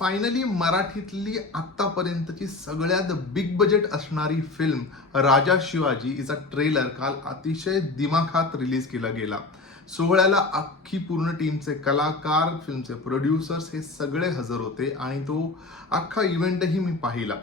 Finally मराठीतली आतापर्यंतची सगळ्यात बिग बजेट असणारी फिल्म राजा शिवाजी हिचा ट्रेलर काल अतिशय दिमाखात रिलीज केला गेला. सोहळ्याला अख्खी पूर्ण टीमचे कलाकार, फिल्मचे प्रोड्युसर्स हे सगळे हजर होते आणि तो अख्खा इव्हेंटही मी पाहिला.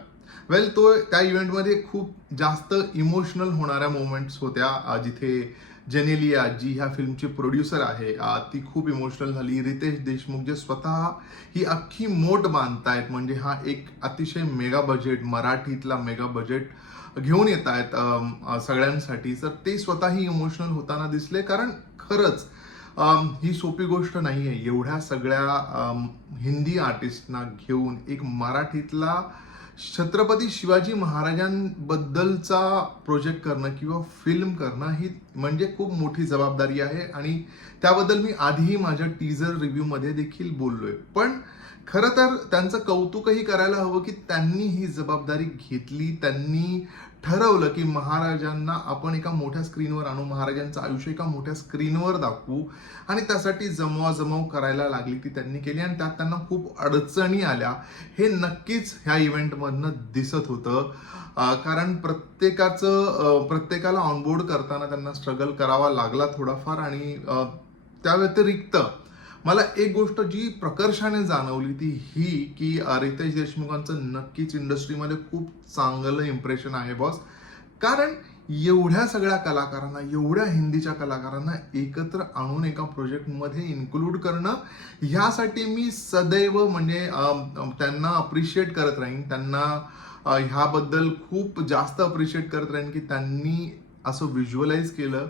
त्या इव्हेंटमध्ये खूप जास्त इमोशनल होणाऱ्या मोमेंट्स होत्या. जिथे जेनेलिया जी ह्या फिल्मची प्रोड्युसर आहे ती खूप इमोशनल झाली. रितेश देशमुख जे स्वतः ही अख्खी मोठ बांधतायत, म्हणजे हा एक अतिशय मेगा बजेट, मराठीतला मेगा बजेट घेऊन येत आहेत सगळ्यांसाठी, तर ते स्वतःही इमोशनल होताना दिसले. कारण खरंच ही सोपी गोष्ट नाही आहे एवढ्या सगळ्या हिंदी आर्टिस्टना घेऊन एक मराठीतला छत्रपती शिवाजी महाराजांबद्दलचा प्रोजेक्ट करणं किंवा फिल्म करणं ही म्हणजे खूप मोठी जबाबदारी आहे. आणि त्याबद्दल मी आधीही माझ्या टीजर रिव्ह्यूमध्ये देखील बोललोय. पण खरं तर त्यांचं कौतुकही करायला हवं की त्यांनी ही जबाबदारी घेतली. त्यांनी ठरवलं की महाराजांना आपण एका मोठ्या स्क्रीनवर आणू, महाराजांचं आयुष्य एका मोठ्या स्क्रीनवर दाखवू, आणि त्यासाठी जमवाजमव करायला लागली ती त्यांनी केली. आणि त्यात त्यांना खूप अडचणी आल्या हे नक्कीच ह्या इव्हेंटमधनं दिसत होतं. कारण प्रत्येकाला ऑनबोर्ड करताना त्यांना स्ट्रगल करावा लागला थोडाफार. आणि त्या व्यतिरिक्त मला एक गोष्ट जी प्रकर्षाने जाणवली ती ही की रितेश देशमुखांचं नक्कीच इंडस्ट्रीमध्ये खूप चांगलं इम्प्रेशन आहे बॉस. कारण एवढ्या सगळ्या कलाकारांना, एवढ्या हिंदीच्या कलाकारांना एकत्र आणून एका प्रोजेक्टमध्ये इन्क्लूड करणं, ह्यासाठी मी सदैव म्हणजे त्यांना अप्रिशिएट करत राहीन. त्यांना ह्याबद्दल खूप जास्त अप्रिशिएट करत राहीन की त्यांनी असं व्हिज्युअलाइज केलं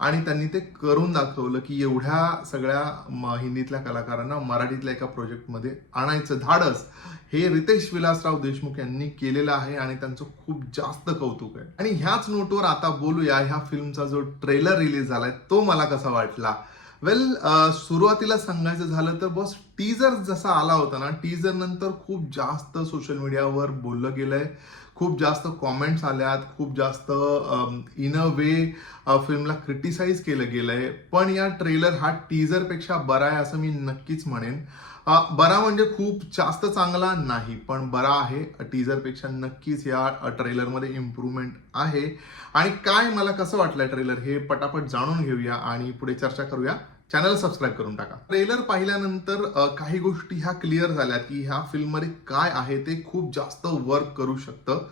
आणि त्यांनी ते करून दाखवलं की एवढ्या सगळ्या हिंदीतल्या कलाकारांना मराठीतल्या एका प्रोजेक्टमध्ये आणायचं धाडस हे रितेश विलासराव देशमुख यांनी केलेलं आहे आणि त्यांचं खूप जास्त कौतुक आहे. आणि ह्याच नोटवर आता बोलूया ह्या फिल्मचा जो ट्रेलर रिलीज झालाय तो मला कसा वाटला. सुरुवातीला सांगायचं झालं तर बॉस, टीजर जसा आला होता ना, टीजर नंतर खूप जास्त सोशल मीडियावर बोललं गेलंय, खूप जास्त कॉमेंट्स आल्यात, खूप जास्त इन अ वे फिल्मला क्रिटिसाइज केलं गेलंय. पण या ट्रेलर हा टीजरपेक्षा बरा आहे असं मी नक्कीच म्हणेन. बरा म्हणजे खूप जास्त चांगला नाही, पण बरा आहे. टीजरपेक्षा नक्कीच या ट्रेलरमध्ये इम्प्रूव्हमेंट आहे. आणि काय मला कसं वाटलं ट्रेलर हे पटापट जाणून घेऊया आणि पुढे चर्चा करूया. चॅनल सबस्क्राईब करून टाका. ट्रेलर पाहिल्यानंतर काही गोष्टी ह्या क्लिअर झाल्या की ह्या फिल्ममध्ये काय आहे ते खूप जास्त वर्क करू शकतं.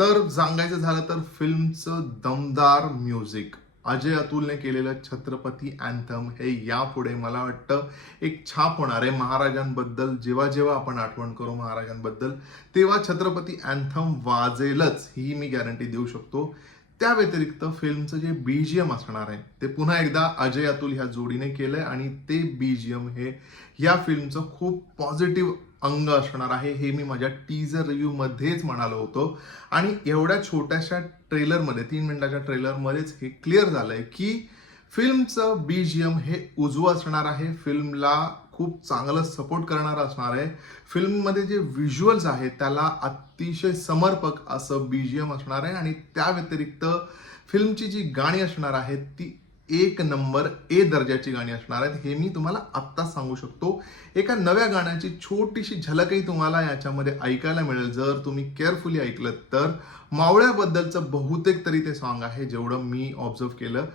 तर सांगायचं झालं तर फिल्मचं दमदार म्युझिक, अजय अतुलने केलेलं छत्रपती अँथम हे यापुढे मला वाटतं एक छाप होणार आहे महाराजांबद्दल. जेव्हा जेव्हा आपण आठवण करू महाराजांबद्दल तेव्हा छत्रपती अँथम वाजेलच, ही मी गॅरंटी देऊ शकतो. त्या व्यतिरिक्त फिल्मचं जे बीजीएम असणार आहे ते पुन्हा एकदा अजय अतुल ह्या जोडीने केलंय आणि ते बीजीएम हे या फिल्मचं खूप पॉझिटिव्ह अंग असणार आहे, हे मी माझ्या टीजर रिव्ह्यू मध्येच म्हणालो होतो. आणि एवढ्या छोट्याशा ट्रेलरमध्ये, 3 मिनिटाच्या ट्रेलरमध्येच हे क्लिअर झालंय की फिल्मचं बीजीएम हे उजवं असणार आहे, फिल्मला खूप चांगलं सपोर्ट करणारं असणार आहे. फिल्ममध्ये जे व्हिज्युअल्स आहेत त्याला अतिशय समर्पक असं बीजीएम असणार आहे. आणि त्या व्यतिरिक्त फिल्मची जी गाणी असणार आहेत ती 1 नंबर ए दर्जाची गाणी असणार आहेत, हे मी तुम्हाला आत्ताच सांगू शकतो. एका नव्या गाण्याची छोटीशी झलकही तुम्हाला याच्यामध्ये ऐकायला मिळेल जर तुम्ही केअरफुली ऐकलं तर. मावळ्याबद्दलचं बहुतेक तरी ते सॉन्ग आहे जेवढं मी ऑब्झर्व केलं.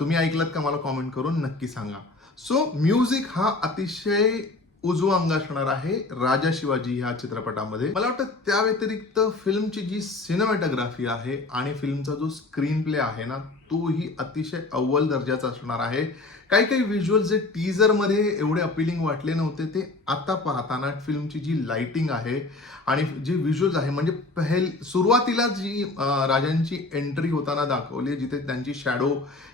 तुम्ही ऐकलत का मला कॉमेंट करून नक्की सांगा. सो म्युझिक हा अतिशय उजवा अंग असणार आहे राजा शिवाजी ह्या चित्रपटामध्ये. मला वाटतं त्या व्यतिरिक्त फिल्मची जी सिनेमॅटोग्राफी आहे आणि फिल्मचा जो स्क्रीन प्ले आहे ना, तोही अतिशय अव्वल दर्जाचा असणार आहे. काही काही व्हिज्युअल जे टीजर मध्ये एवढे अपिलिंग वाटले नव्हते ते आता पाहताना फिल्मची जी लाइटिंग आहे आणि जी व्हिज्युअल्स आहे, म्हणजे सुरुवातीला जी राजांची एंट्री होताना दाखवली, जिथे त्यांची शॅडो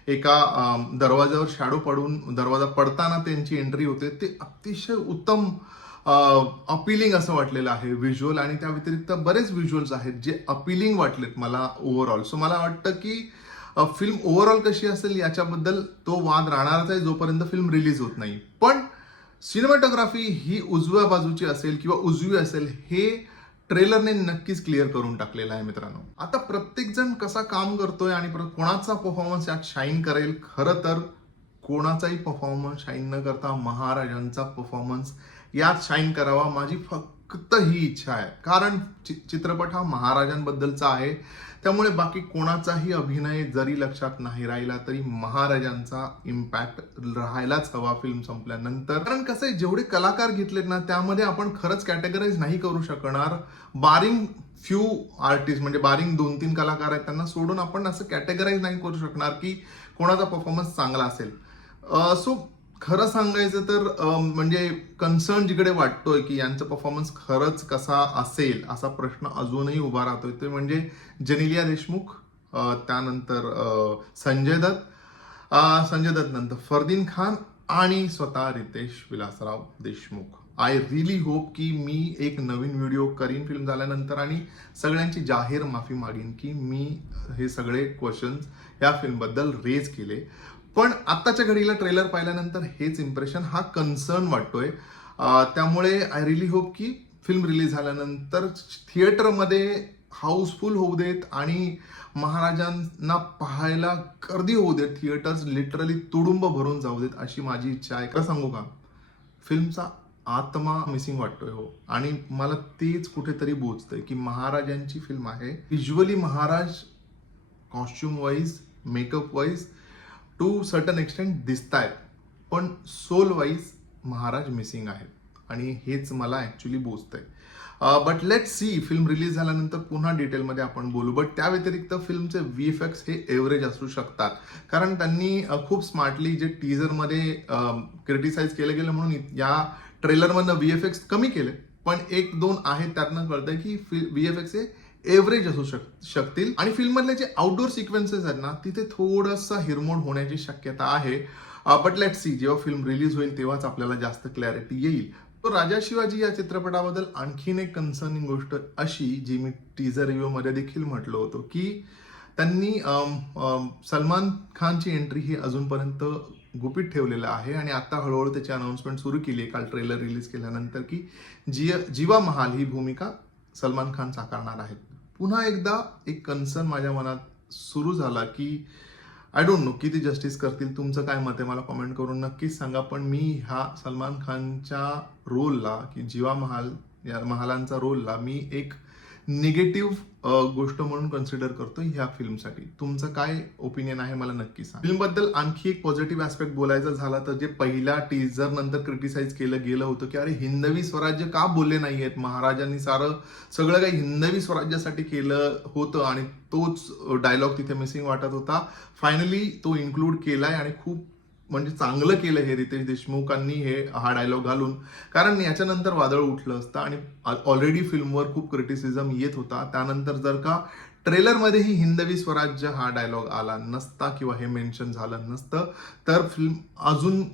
एका दरवाजावर शॅडो पडून दरवाजा पडताना त्यांची एंट्री होते, ते अतिशय उत्तम अपिलिंग असं वाटलेलं आहे व्हिज्युअल. आणि त्या व्यतिरिक्त बरेच व्हिज्युअल्स आहेत जे अपिलिंग वाटलेत मला ओव्हरऑल. सो मला वाटतं की फिल्म ओव्हरऑल कशी असेल याच्याबद्दल तो वाद राहणारच आहे जोपर्यंत फिल्म रिलीज होत नाही. पण सिनेमॅटोग्राफी ही उजव्या बाजूची असेल किंवा उजवी असेल हे ट्रेलरने नक्कीच क्लिअर करून टाकलेलं आहे मित्रांनो. आता प्रत्येक जण कसा काम करतोय आणि कोणाचा परफॉर्मन्स यात शाईन करेल, खरं तर कोणाचाही परफॉर्मन्स शाईन न करता महाराजांचा परफॉर्मन्स यात शाईन करावा, माझी फक्त ही इच्छा आहे. कारण चित्रपट हा महाराजांबद्दलचा आहे, त्यामुळे बाकी कोणाचाही अभिनय जरी लक्षात नाही राहिला तरी महाराजांचा इम्पॅक्ट राहायलाच हवा फिल्म संपल्यानंतर. कारण कसं आहे, जेवढे कलाकार घेतलेत ना त्यामध्ये आपण खरंच कॅटेगराईज नाही करू शकणार. बारिंग फ्यू आर्टिस्ट, म्हणजे बारिंग 2-3 कलाकार आहेत त्यांना सोडून आपण असं कॅटेगराईज नाही करू शकणार की कोणाचा परफॉर्मन्स चांगला असेल. सो खरं सांगायचं तर म्हणजे कन्सर्न जिकडे वाटतोय की यांचा परफॉर्मन्स खरंच कसा असेल असा प्रश्न अजूनही उभा राहतोय, ते म्हणजे जेनेलिया देशमुख, त्यानंतर संजय दत्त नंतर फरदीन खान आणि स्वतः Riteish Vilasrao Deshmukh. I really hope की मी एक नवीन व्हिडिओ करीन फिल्म झाल्यानंतर आणि सगळ्यांची जाहीर माफी मागीन की मी हे सगळे क्वेश्चन्स या फिल्मबद्दल रेज केले. पण आत्ताच्या घडीला ट्रेलर पाहिल्यानंतर हेच इम्प्रेशन, हा कन्सर्न वाटतोय. त्यामुळे आय रिली होप की फिल्म रिलीज झाल्यानंतर थिएटरमध्ये हाऊसफुल होऊ देत आणि महाराजांना पाहायला गर्दी होऊ देत, थिएटर्स लिटरली तुडुंब भरून जाऊ देत अशी माझी इच्छा आहे. खरं सांगू का, फिल्मचा आत्मा मिसिंग वाटतोय हो. आणि मला तेच कुठेतरी बोचतंय की महाराजांची फिल्म आहे, visually Maharaj costume wise, makeup wise to certain extent दिसतायत, पण सोल वाईज महाराज मिसिंग आहेत आणि हेच मला ॲक्च्युली बोचतंय. But let see, film release झाल्यानंतर पुन्हा डिटेलमध्ये आपण बोलू. बट त्या व्यतिरिक्त फिल्मचे VFX हे एव्हरेज असू शकतात, कारण त्यांनी खूप स्मार्टली जे टीजरमध्ये क्रिटिसाइज केलं गेलं म्हणून या ट्रेलरमधनं VFX कमी केले, पण 1-2 आहेत त्यातनं कळतंय की VFX हे एव्हरेज असू शकतील. आणि फिल्ममधले जे आउटडोर सिक्वेन्सेस आहेत ना तिथे थोडंसं हिरमोड होण्याची शक्यता आहे. बट लेट सी, जेव्हा फिल्म रिलीज होईल तेव्हाच आपल्याला जास्त क्लॅरिटी येईल. तो राजा शिवाजी या चित्रपटाबद्दल आणखीन एक कन्सर्निंग गोष्ट अशी, जी मी टीजर रिव्ह्यू मध्ये देखील म्हटलं होतं की त्यांनी सलमान खानची एंट्री ही अजूनपर्यंत गुपित ठेवलेलं आहे आणि आता हळूहळू त्याची अनाउन्समेंट सुरू केली आहे काल ट्रेलर रिलीज केल्यानंतर की जीवा महाल ही भूमिका सलमान खान साकारणार आहेत. पुन्हा एकदा एक कन्सर्न माझ्या मनात सुरू झाला की आय डोंट नो किती जस्टिस करतील. तुमचं काय मत आहे मला कमेंट करून नक्कीच सांगा. पण मी ह्या सलमान खानच्या रोलला की जीवा महाल या महालांचा रोलला मी एक निगेटिव्ह गोष्ट म्हणून कन्सिडर करतो ह्या फिल्मसाठी. तुमचं काय ओपिनियन आहे मला नक्की सांगा. फिल्मबद्दल आणखी एक पॉझिटिव्ह ऍस्पेक्ट बोलायचं झाला तर जे पहिल्या टीजर नंतर क्रिटिसाइज केलं गेलं होतं की अरे हिंदवी स्वराज्य का बोलले नाहीयेत, महाराजांनी सगळं काही हिंदवी स्वराज्यासाठी केलं होतं आणि तोच डायलॉग तिथे मिसिंग वाटत होता. फायनली तो इन्क्लूड केलाय आणि खूप म्हणजे चांगलं केलं हे रितेश देशमुखांनी हा डायलॉग घालून, कारण याच्यानंतर वादळ उठलं असतं आणि ऑलरेडी फिल्मवर खूप क्रिटिसिझम येत होता. त्यानंतर जर का ट्रेलरमध्येही हिंदवी स्वराज्य हा डायलॉग आला नसता किंवा हे मेन्शन झालं नसतं तर फिल्म अजून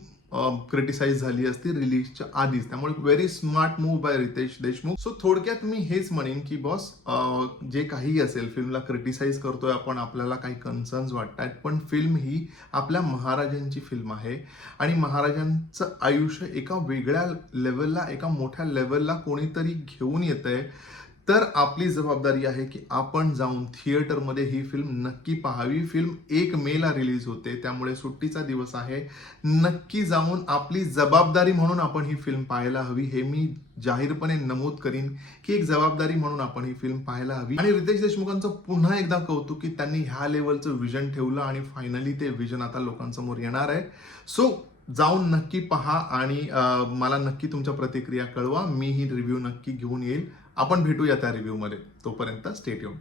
क्रिटिसाइज झाली असती रिलीजच्या आधीच. त्यामुळे very smart move by Ritesh Deshmukh. So थोडक्यात मी हेच म्हणेन की बॉस, जे काही असेल फिल्मला क्रिटिसाइज करतोय आपण, आपल्याला काही कन्सर्न्स वाटतात, पण फिल्म ही आपल्या महाराजांची फिल्म आहे आणि महाराजांचं आयुष्य एका वेगळ्या लेवलला, एका मोठ्या लेवलला कोणीतरी घेऊन येतंय. तर आपली जबाबदारी आहे की आपण जाऊन थिएटरमध्ये ही फिल्म नक्की पाहावी. फिल्म 1 मेला रिलीज होते, त्यामुळे सुट्टीचा दिवस आहे. नक्की जाऊन आपली जबाबदारी म्हणून आपण ही फिल्म पाहायला हवी, हे मी जाहीरपणे नमूद करीन की एक जबाबदारी म्हणून आपण ही फिल्म पाहायला हवी. आणि रितेश देशमुखांचं पुन्हा एकदा कौतुक की त्यांनी ह्या लेवलचं विजन ठेवलं आणि फायनली ते विजन आता लोकांसमोर येणार आहे. सो जाऊन नक्की पहा आणि मला नक्की तुमच्या प्रतिक्रिया कळवा. मी ही रिव्ह्यू नक्की घेऊन येईल. आपण भेटूया त्या रिव्ह्यूमध्ये. तोपर्यंत स्टे ट्यून्ड.